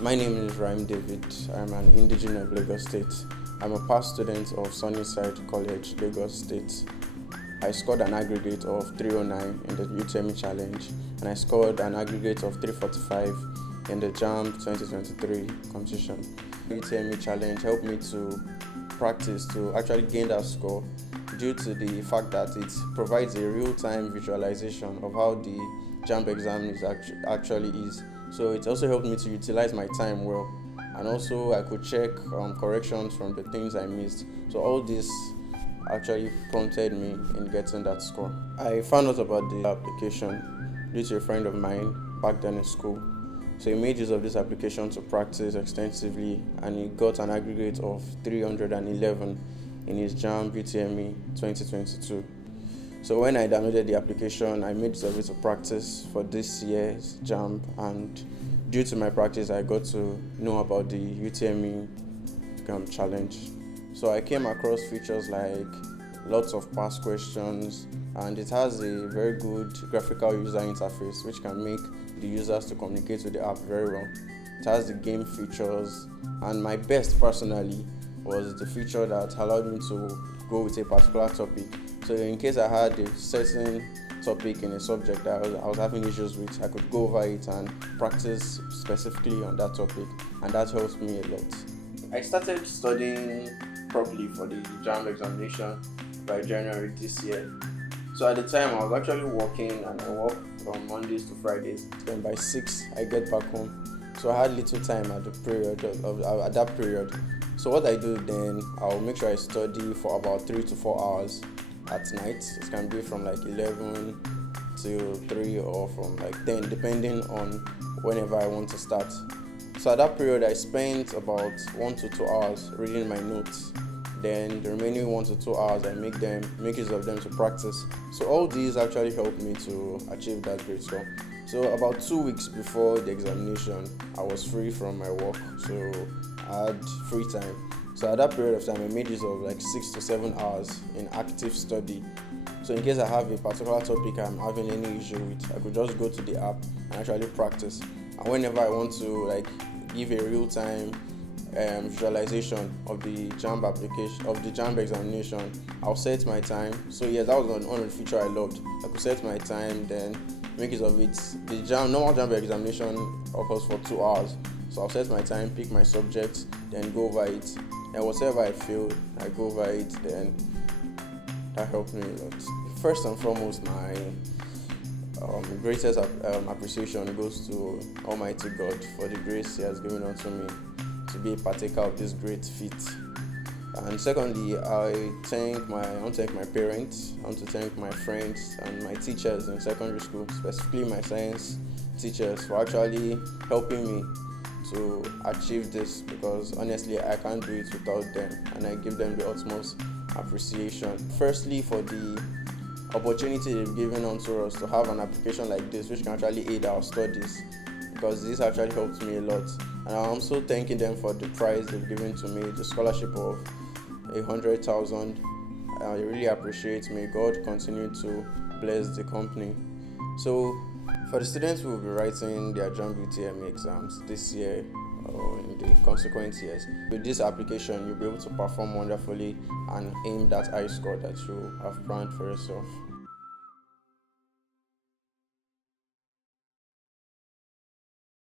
My name is Raheem David. I'm an indigenous of Lagos State. I'm a past student of Sunnyside College, Lagos State. I scored an aggregate of 309 in the UTMEChallenge, and I scored an aggregate of 345 in the Jamb 2023 competition. UTMEChallenge helped me to practice to actually gain that score due to the fact that it provides a real-time visualization of how the Jamb exam actually is. So it also helped me to utilize my time well, and also I could check corrections from the things I missed. So all this actually prompted me in getting that score. I found out about the application due to a friend of mine back then in school. So he made use of this application to practice extensively, and he got an aggregate of 311 in his Jamb UTME 2022. So when I downloaded the application, I made use of it to practice for this year's Jamb, and due to my practice, I got to know about the UTME challenge. So I came across features like lots of past questions, and it has a very good graphical user interface which can make the users to communicate with the app very well. It has the game features, and my best personally was the feature that allowed me to go with a particular topic. So in case I had a certain topic in a subject that I was having issues with, I could go over it and practice specifically on that topic, and that helped me a lot. I started studying properly for the Jamb examination by January this year. So at the time I was actually working, and I work from Mondays to Fridays. Then by 6 I get back home. So I had little time at that period. So what I do then, I'll make sure I study for about 3 to 4 hours at night. It can be from like 11 to 3 or from like 10, depending on whenever I want to start. So at that period I spent about 1 to 2 hours reading my notes. Then the remaining 1 to 2 hours I make use of them to practice. So all these actually helped me to achieve that great score. So about 2 weeks before the examination, I was free from my work, so I had free time. So at that period of time, I made use of like 6 to 7 hours in active study. So in case I have a particular topic I'm having any issue with, I could just go to the app and actually practice. And whenever I want to like give a real-time visualization of the Jamb application, of the Jamb examination, I'll set my time. So yes, that was one of the feature I loved. I could set my time, then make use of it. The normal Jamb examination occurs for 2 hours. So I'll set my time, pick my subject, then go over it. And whatever I feel, I go over it, then that helped me a lot. First and foremost, my greatest appreciation goes to Almighty God for the grace He has given unto me to be a partaker of this great feat. And secondly, I want to thank my parents, I want to thank my friends and my teachers in secondary school, specifically my science teachers, for actually helping me to achieve this, because honestly I can't do it without them, and I give them the utmost appreciation. Firstly, for the opportunity they've given unto us to have an application like this which can actually aid our studies, because this actually helped me a lot. And I'm also thanking them for the prize they've given to me, the scholarship of 100,000. I really appreciate. May God continue to bless the company. So for the students who will be writing their Jamb UTME exams this year or in the consequent years, with this application you'll be able to perform wonderfully and aim that high score that you have planned for yourself.